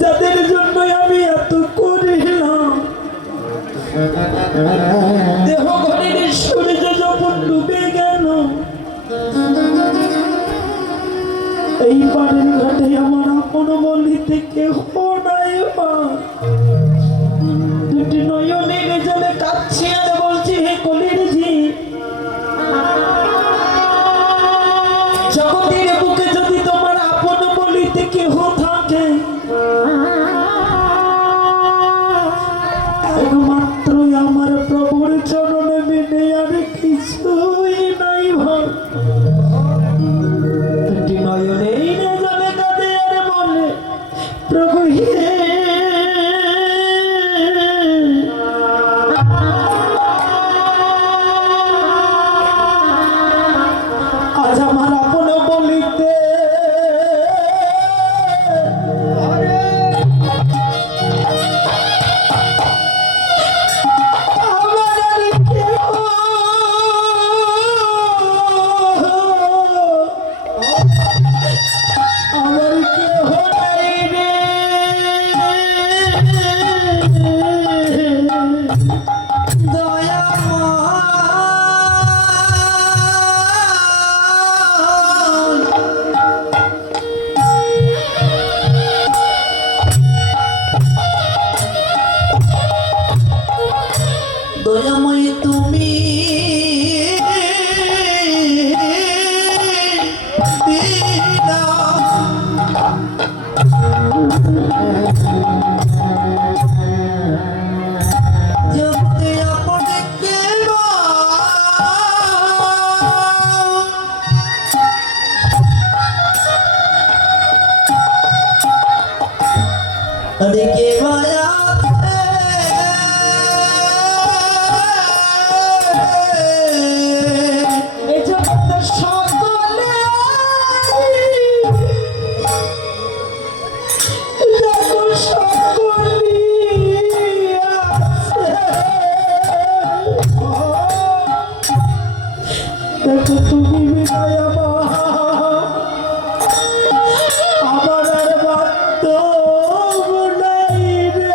যাদের জন্য আমি এত করিলাম, দেহ ঘরের সূর্য যখন ডুবে গেল, এই বাড়ির ঘাটে আমার আপন বলিতে কেহ নাই। দুটি নয়নের জলে কাঁদছি আর বলছি, হে কলির জি, জগতের বুকে যদি তোমার আপন বলিতে কেহ থাকে, একমাত্রই আমার প্রভুর চরণে বিনে আর কিছুই নাই। ভাই দুটি নয়নেই না জলে কাঁদে আর বলে, প্রভু হে, আজ আমার আপন বলিতে আমার আর কেহ, আমার কেহ নাই রে। দয়াময় তুমি বিনা জগতে আপনে কেব, আরে কে মায়া এই জগৎ সকলে দেখো সকলি আছে। দেখো তুমি বিদায় আমার আর বাধ্য নাই রে।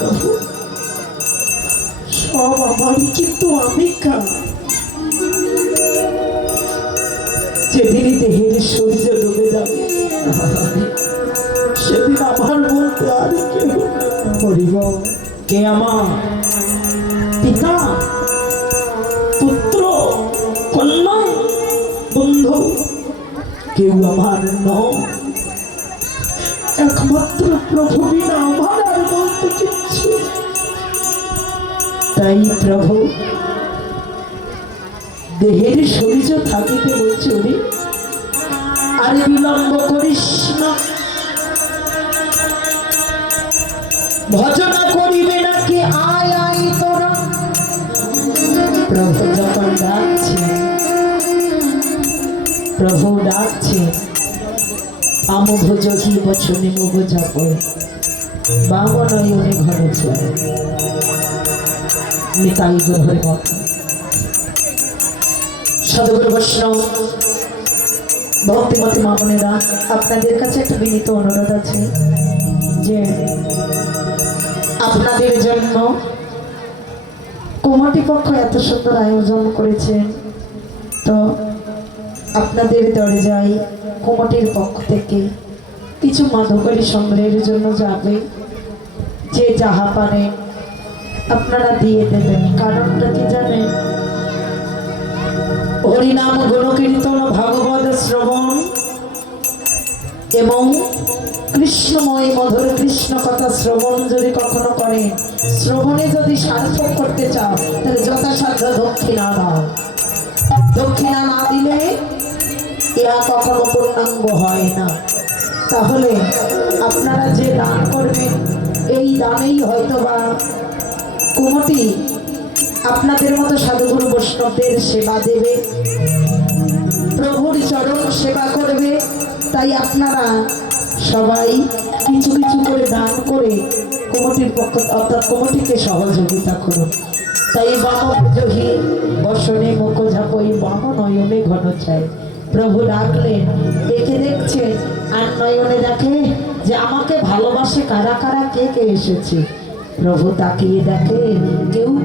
প্রভু, সব আমারই, কিন্তু আমি কার? যেদিন দেহের শরীর ডুবে যাবে সেদিন আমার বলতে আর কেউ করিব। কে আমার পিতা, পুত্র, কন্যা, বন্ধু, কেউ আমার নয়। একমাত্র প্রভু বিনা আমার আর বলতে কিচ্ছু। তাই প্রভু দেহের শরীর থাকিতে বলছে, আর বিলম্ব করিস না, ভজনা করিবে নাকি, আয় আয় তোরা। প্রভু যখন ডাকছে, প্রভু ডাকছে, আমোঘ যোগী বচনে মুগ ঝাপ, বাম নয়নে ঘরে চলে। নিতাই গ্রহের কথা। সাধুগুরু বৈষ্ণব ভক্তিমতী মা বোনেরা, আপনাদের কাছে একটা বিনীত অনুরোধ আছে যে আপনাদের জন্য কমিটি পক্ষ এত সুন্দর আয়োজন করেছেন, তো আপনাদের দরজায় কমিটির পক্ষ থেকে কিছু মাদকরী সংগ্রহের জন্য যাবে। যে যাহা পারে আপনারা দিয়ে দেবেন। কারণটা কি জানেন? হরিনাম গুণকীর্তন, ভাগবত শ্রবণ এবং কৃষ্ণময় মধুর কৃষ্ণ কথা শ্রবণ যদি কখনো করেন, শ্রবণে যদি সার্থক করতে চাও তাহলে যথাসাধ্য দক্ষিণা দাও। দক্ষিণা না দিলে ইহা কখনো পূর্ণাঙ্গ হয় না। তাহলে আপনারা যে দান করবেন, এই দানেই হয়তোবা কমিটি আপনাদের মতো সাধুগুরু বৈষ্ণবদের সেবা দেবে, প্রভুর চরণ সেবা করবে। তাই আপনারা সবাই কিছু কিছু করে দান করে কমিটির পক্ষ অর্থাৎ কমিটিকে সহযোগিতা করুন। তাই বাম জহি বসনে মুখ ঝাপই, বাম নয়নে ঘন চাই। প্রভু ডাকলেন, দেখে দেখছেন আর নয়নে দেখে যে আমাকে ভালোবাসে কারা কারা, কে কে এসেছে। প্রভু তাকিয়ে দেখে কেউ